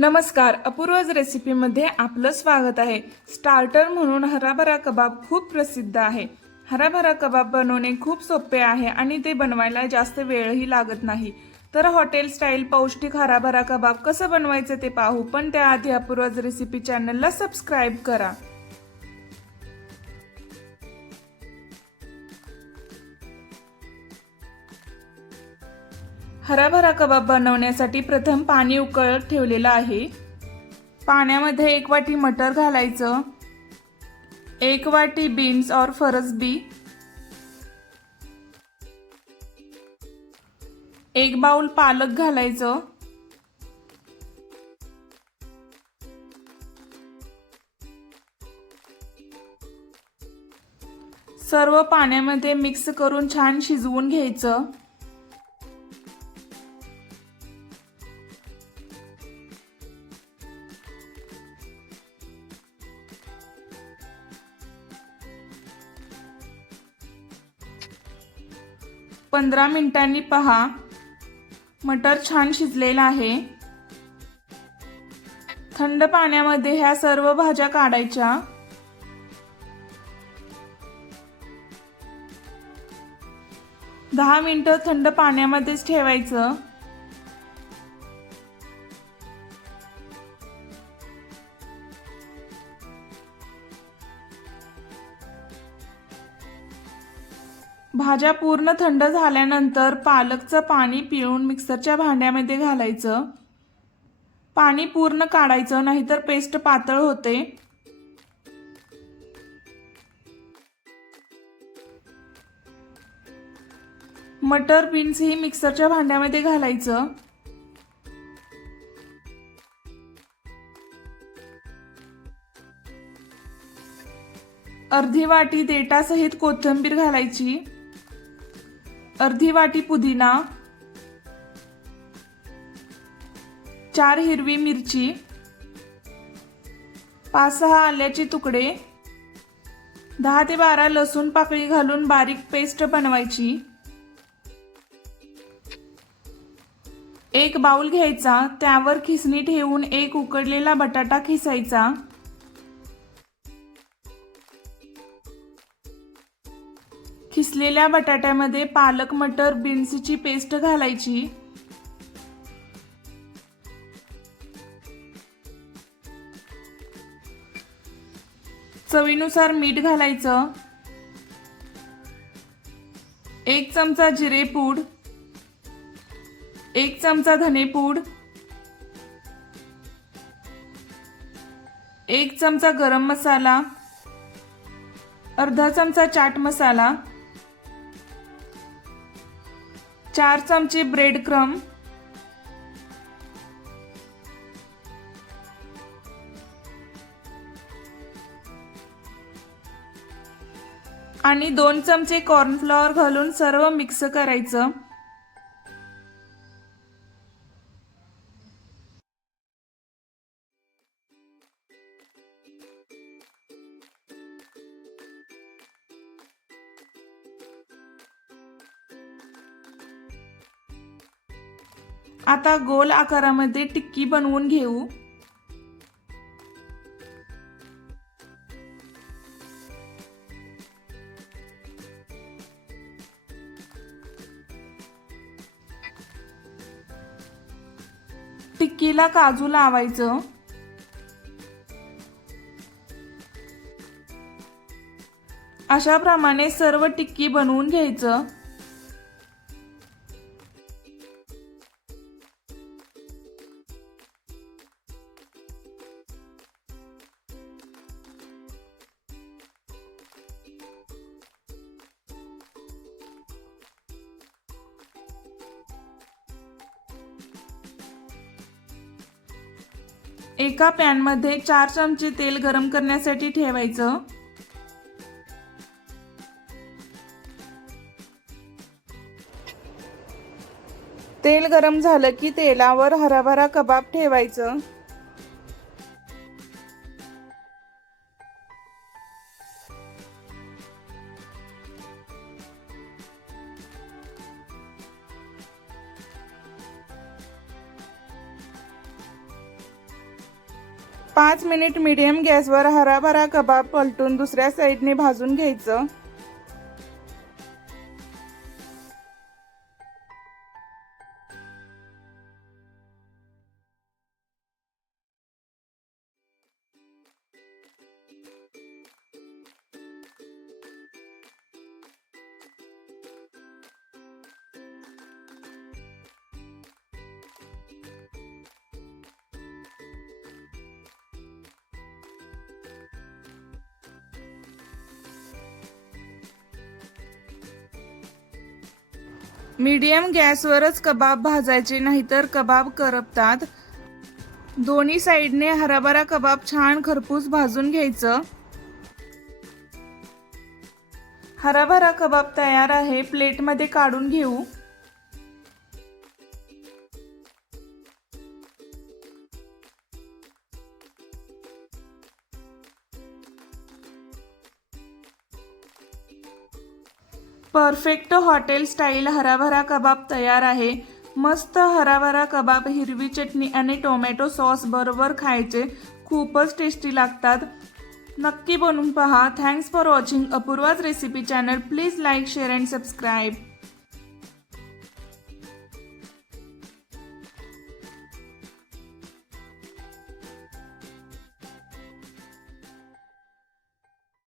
नमस्कार, अपूर्वज रेसिपीमध्ये आपलं स्वागत आहे। स्टार्टर म्हणून हराभरा कबाब खूप प्रसिद्ध आहे। हराभरा कबाब बनवणे खूप सोपे आहे आणि ते बनवायला जास्त वेळही लागत नाही। तर हॉटेल स्टाईल पौष्टिक हराभरा कबाब कसं बनवायचं ते पाहू, पण त्याआधी अपूर्वज रेसिपी चॅनलला सबस्क्राइब करा। हराभरा कबाब बनवण्यासाठी प्रथम पाणी उकळत ठेवलेलं आहे। पाण्यामध्ये 1 वाटी मटर घालायचं, 1 वाटी बीन्स और फरसबी, 1 बाउल पालक घालायचं, सर्व पाण्यामध्ये मिक्स करून छान शिजवून घ्यायचं। पंधरा मिनिटांनी पहा, मटर छान शिजलेला आहे। थंड पाण्यामध्ये ह्या सर्व भाज्या काढायच्या। दहा मिनिटं थंड पाण्यामध्येच ठेवायचं। भाज्या पूर्ण थंड झाल्यानंतर पालकचं पाणी पिळून मिक्सरच्या भांड्यामध्ये घालायचं। पाणी पूर्ण काढायचं, नाहीतर पेस्ट पातळ होते। मटर बीन्स ही मिक्सरच्या भांड्यामध्ये घालायचं। अर्धी वाटी देठासहित कोथिंबीर घालायची, अर्धी वाटी पुदिना, 4 हिरवी मिरची, 5-6 आल्याचे तुकडे, 10 ते 12 लसूण पाकळी घालून बारीक पेस्ट बनवायची। 1 बाउल घ्यायचा, त्यावर खिसणी ठेवून 1 उकडलेला बटाटा खिसायचा। खिसलेल्या बटाट्यामध्ये पालक मटर बीन्सची पेस्ट घालायची। चवीनुसार मीठ घालायचं, 1 चमचा जिरेपूड, 1 चमचा धनेपूड, 1 चमचा गरम मसाला, अर्धा चमचा चाट मसाला, 4 चमचे ब्रेड क्रम्ब, आणि 2 चमचे कॉर्नफ्लॉवर घालून सर्व मिक्स करायचं। आता गोल आकारामध्ये टिक्की बनवून घेऊ। टिक्कीला काजू लावायचं। अशा प्रमाणे सर्व टिक्की बनवून घ्यायचं। एका पॅन मध्ये 4 चमचे तेल गरम करण्यासाठी ठेवायचं। तेल गरम झालं की तेलावर हराभरा कबाब ठेवायचं। 5 मिनिट मीडियम गॅसवर हराभरा कबाब पलटून दुसऱ्या साईडने भाजून घ्यायचं। मीडियम गॅसवरच कबाब भाजायचे, नाहीतर कबाब करपतात। दोन्ही साईडने हराभरा कबाब छान खरपूस भाजून घ्यायचं। हराभरा कबाब तयार आहे, प्लेटमध्ये काढून घेऊ। परफेक्ट हॉटेल स्टाईल हराभरा कबाब तयार आहे। मस्त हराभरा कबाब हिरवी चटणी आणि टोमॅटो सॉस बरोबर खायचे, खूपच टेस्टी लागतात। नक्की बनवून पहा। Thanks for watching Apurva's recipe channel. Please like, share and subscribe.